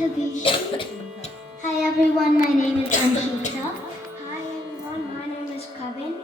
Hi everyone, my name is Anshita. Hi everyone, my name is Kevin.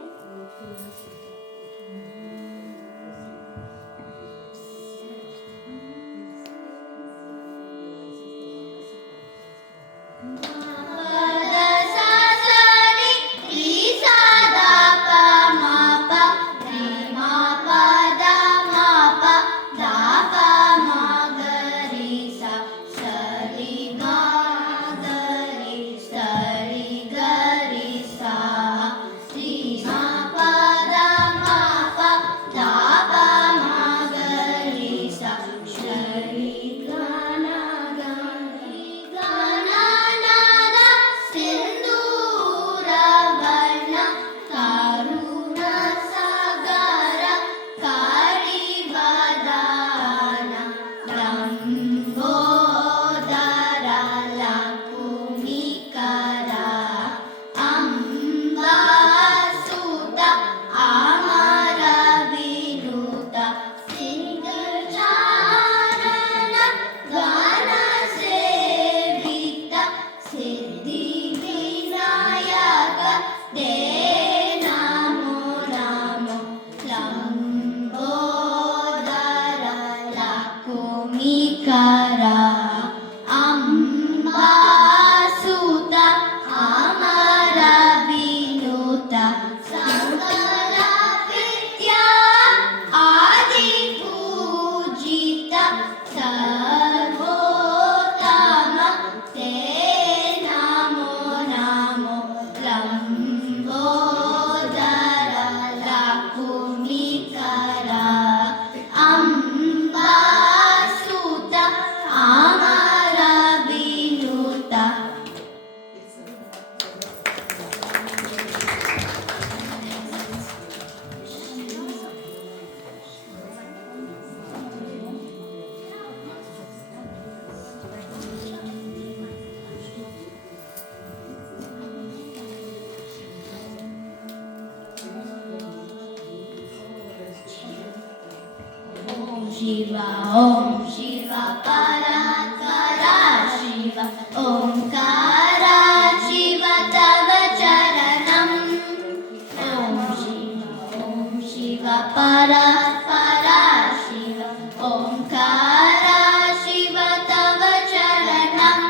Shiva, Om Shiva, Paratvara Shiva, Omkara Shiva, Tava Charanam. Om Shiva, Paratvara Shiva, Omkara Shiva, Tava Charanam.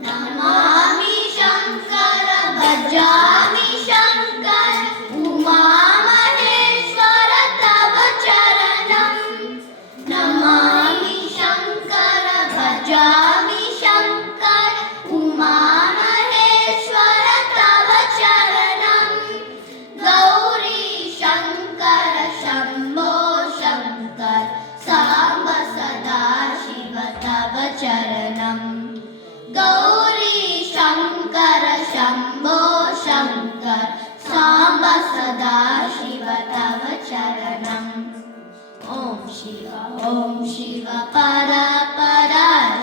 Namami Shankara, Bhajami Shankara, Uma Maheshwara, Tava Charanam. Namami Shankara, Bhajami Shankara, Uma Maheshwara, Tava Charanam. Gauri Shankara, Shambho Shankar, Samba Sada Shiva, Tava Charanam. Gauri Shankara, Shambho Shankar, Samba Sada Shiva, Tava Charanam. Om Shiva, Para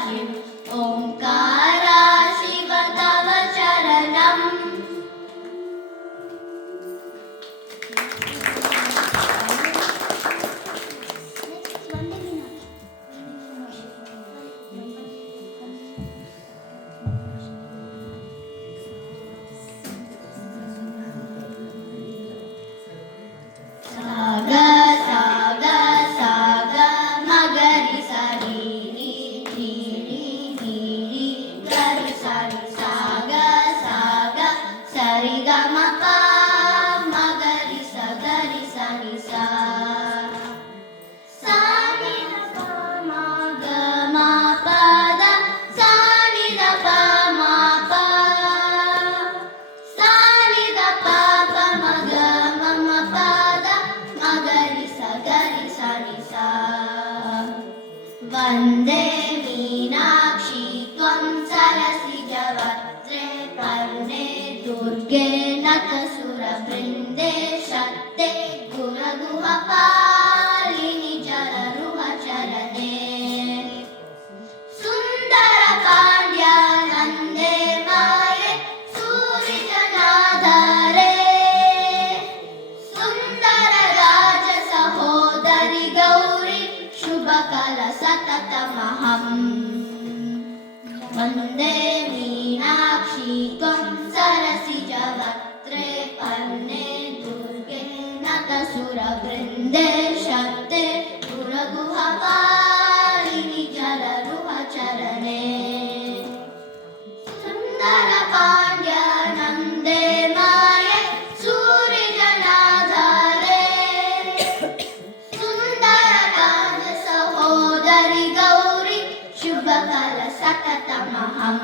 Shiva, Omkara Shiva, Tava Charanam. Saga, saga, saga, magari sari. वन्दे मीनाक्षी त्वं सरसिजवक्त्रे पर्णे दुर्गे नतसुरवृन्दे शक्ते पुरगुहपालिनि जलरुहचरणे सुन्दरपाण्ड्यनन्दे माये सूर्यजनाधारे सुन्दरकालसहोदरि गौरि शुभकलसततमहम्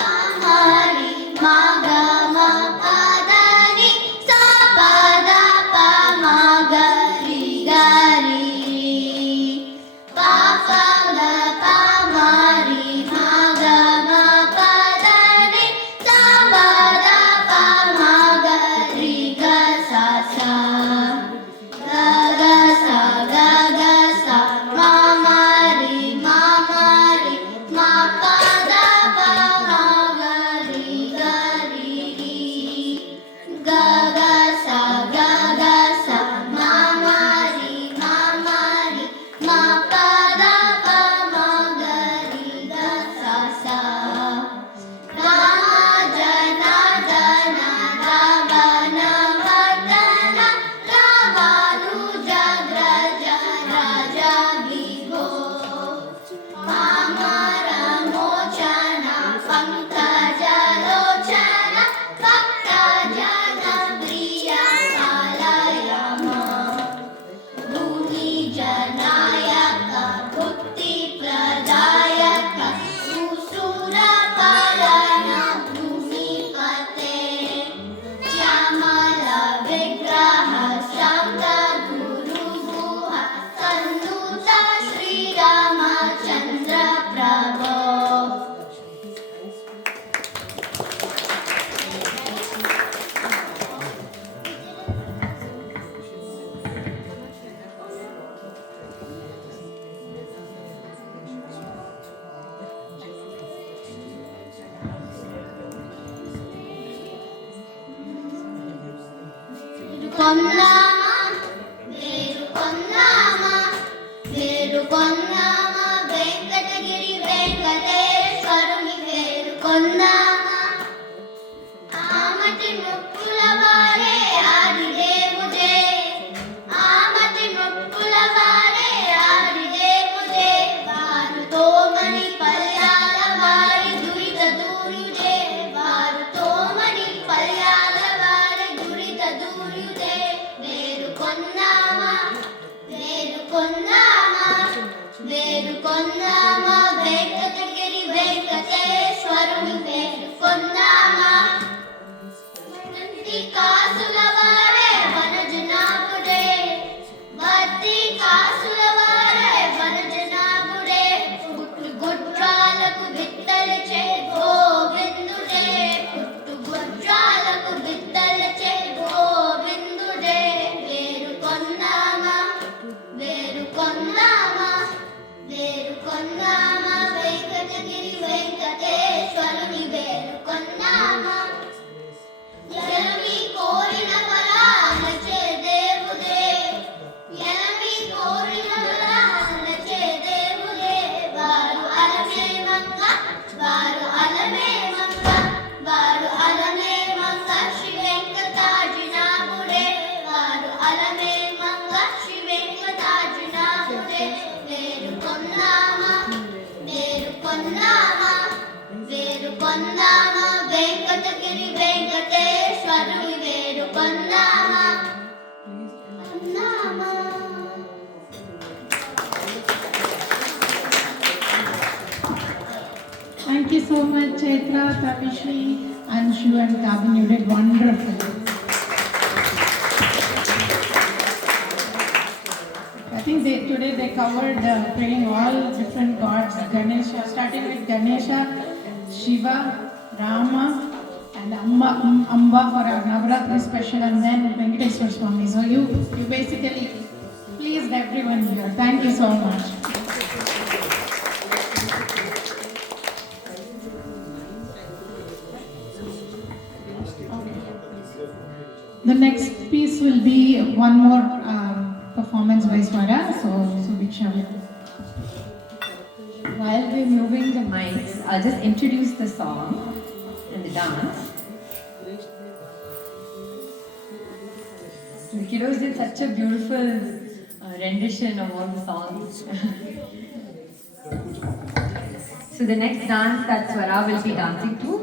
Pamari magama padani sapada pamagari gari pafanga pamari magama padani sapada pamagari gasasa gagasa gagasa mamari mamari mapada pamagari gari gagasa gagasa mamari mamari mapada pamagari gasasa Rama jana jana ravana vardana ravanuja graja raja viho Mamara mochana pankaja lochana bhakta jana priya kalayama Bhumi janayaka bhutti pradayaka Usura palana bhumi pate Shyamala vigraha shanta guru guha Sannuta Sri Ramachandra Prabhu వేడుకొన్నామా వెంకటగిరి వెంకటేశ్వరుని వేడుకొన్నామా ఆమటి ముక్కుల వారే ఆది దేవుడే ఆమటి ముక్కుల వారే ఆది దేవుడే వారుతో మణి పల్యాల వారి దురిత దూరుడే వారుతో మణి పల్యాల వారి దురిత దూరుడే వేడుకొన్నామా వేడుకొన్నామా వేడుకొన్నామా వెంకటగిరి వెంకటేశ్వరుని వేడుకొన్నామా వత్తి కాసుల వారే వనజనాభుడే వత్తి కాసుల వారే వనజనాభుడే పుట్టు గుట్రాలకు విత్తలిచే గోవిందుడే పుట్టు గుట్రాలకు విత్తలిచే గోవిందుడే వేడుకొన్నామా వేడుకొన్నామా వేడుకొన్నామా వెంకటగిరి వెంకటేశ్వరుని వేడుకొన్నామా ఎలమి కోరిన వరాలచే దేవుడే ఎలమి కోరిన వరాలచే దేవుడే వారు అలమే మంగ వారు అలమే మంగ వారు అలమే మంగ శ్రీ వెంకటాజినాథుడే వారు అలమే మంగ శ్రీ వెంకటాజినాథుడే వేడుకొన్నామా వేడుకొన్నామా వేడుకొన్నామా వెంకటగిరి వెంకటేశ్వరుని వేడుకొన్నామా కొన్నామా Thank you so much, Chaitra, Tapishri, Anshu, and Kavin. You did wonderful. I think today they covered praying all different gods. Ganesha, starting with Ganesha, Shiva, Rama, and Amba for our Navratri special, and then Venkateswara Swami. So you basically please pleased everyone here. Thank you so much. The next piece will be one more performance by Swara. So Subiksha will. While we're moving the mics, I'll just introduce the song and the dance. The kiddos did such a beautiful rendition of all the songs. So the next dance that Swara will be dancing to